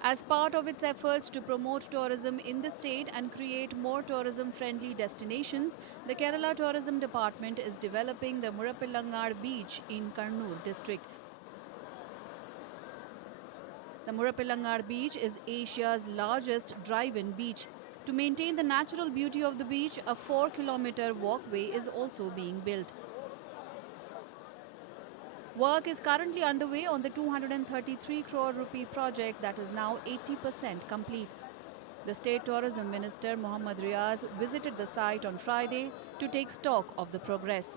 As part of its efforts to promote tourism in the state and create more tourism-friendly destinations, the Kerala Tourism Department is developing the Murapillangar Beach in Kannur district. The Murapillangar Beach is Asia's largest drive-in beach. To maintain the natural beauty of the beach, a 4-kilometer walkway is also being built. Work is currently underway on the 233 crore rupee project that is now 80% complete. The State Tourism Minister Mohammad Riaz visited the site on Friday to take stock of the progress.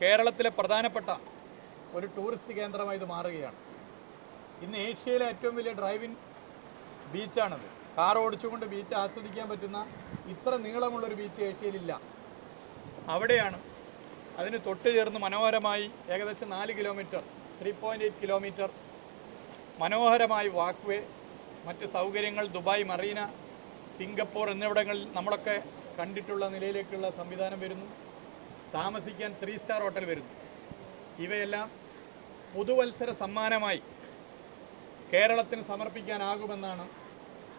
കേരളത്തിലെ പ്രധാനപ്പെട്ട ഒരു ടൂറിസ്റ്റ് കേന്ദ്രമായി ഇത് മാറുകയാണ്. ഇന്ന് ഏഷ്യയിലെ ഏറ്റവും വലിയ ഡ്രൈവിൻ ബീച്ചാണത്. കാർ ഓടിച്ചുകൊണ്ട് ബീച്ച് ആസ്വദിക്കാൻ പറ്റുന്ന ഇത്ര നീളമുള്ളൊരു ബീച്ച് ഏഷ്യയിലില്ല. അവിടെയാണ് അതിന് തൊട്ട് ചേർന്ന് മനോഹരമായി ഏകദേശം 4 കിലോമീറ്റർ 3.8 കിലോമീറ്റർ മനോഹരമായി വാക്ക്വേ, മറ്റ് സൗകര്യങ്ങൾ, ദുബായ് മറീന, സിംഗപ്പൂർ എന്നിവിടങ്ങളിൽ നമ്മളൊക്കെ കണ്ടിട്ടുള്ള നിലയിലേക്കുള്ള സംവിധാനം വരുന്നു. താമസിക്കാൻ 3 സ്റ്റാർ ഹോട്ടൽ വരുന്നു. ഇവയെല്ലാം പുതുവത്സര സമ്മാനമായി കേരളത്തിന് സമർപ്പിക്കാനാകുമെന്നാണ്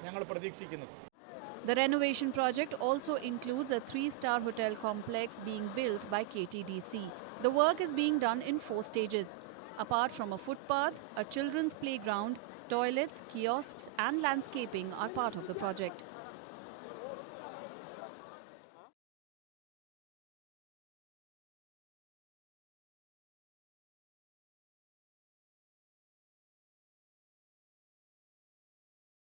ഞങ്ങൾ പ്രതീക്ഷിക്കുന്നത്. The renovation project also includes a 3-star hotel complex being built by KTDC. The work is being done in 4 stages. Apart from a footpath, a children's playground, toilets, kiosks and landscaping are part of the project.